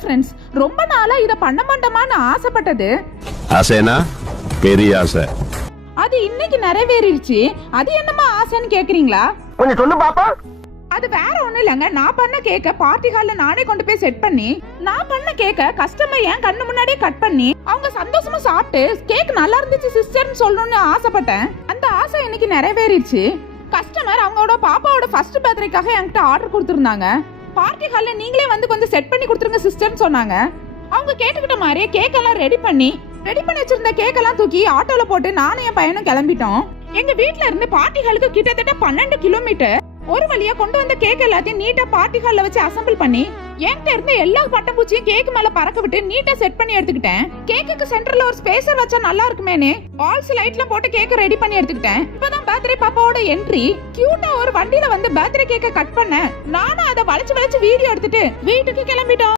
Friends, ரொம்ப நாளா இத பண்ண மாட்டோமான்னு ஆசைப்பட்டது. ஆசைனா பெரிய ஆசை. அது இன்னைக்கு நிறைவேறிடுச்சு. அது என்னமா ஆசைன்னு கேக்குறீங்களா? கொஞ்சம் சொல்லு பாப்பா. அது வேற ஒண்ணு இல்லங்க. நான் பண்ண கேக்க பார்ட்டி ஹால்ல நானே கொண்டு போய் செட் பண்ணி, நான் பண்ண கேக்க கஸ்டமர் என் கண்ணு முன்னாடியே கட் பண்ணி அவங்க சந்தோஷமா சாப்பிட்டு கேக் நல்லா இருந்துச்சு சிஸ்டர்னு சொல்லணும்னு ஆசைப்பட்டேன். அந்த ஆசை இன்னைக்கு நிறைவேறிடுச்சு. கஸ்டமர் அவங்களோட பாப்பாவோட ஃபர்ஸ்ட் பர்த்டேக்காக என்கிட்ட ஆர்டர் கொடுத்துருந்தாங்க. பார்ட்டி ஹால்ல நீங்களே வந்து கொஞ்சம் செட் பண்ணி கொடுத்துருங்க சிஸ்டர்னு சொன்னாங்க. அவங்க கேட்டுக்கிட்ட மாதிரியே கேக் எல்லாம் ரெடி பண்ணி வச்சிருந்த கேக் எல்லாம் தூக்கி ஆட்டோல போட்டு நானும் என் பையனும் கிளம்பிட்டோம். எங்க வீட்ல இருந்து பார்ட்டி ஹாலுக்கு கிட்டத்தட்ட 12 கிலோமீட்டர். ஒரு வழியா கொண்டு வந்த கேக் எல்லாத்தையும் நீட்டா பார்ட்டி ஹால்ல வச்சு அசம்பிள் பண்ணி என்கிட்ட இருந்த எல்லா பட்டம்பூச்சியும் கேக் மேல பறக்க விட்டு நீட்டா செட் பண்ணி எடுத்துக்கிட்டேன். கேக்குக்கு சென்டர்ல ஒரு ஸ்பேசர் வச்சா நல்லா இருக்குமேனு வால்ஸ் லைட்ல போட்டு கேக்க ரெடி பண்ணி எடுத்துக்கிட்டேன். இப்பதான் பர்த்டே பாப்பாவோட என்ட்ரி. கியூட்டா ஒரு வண்டியில வந்து பர்த்டே கேக்க கட் பண்ண நானும் அதை வளைச்சு வீடியோ எடுத்துட்டு வீட்டுக்கு கிளம்பிட்டோம்.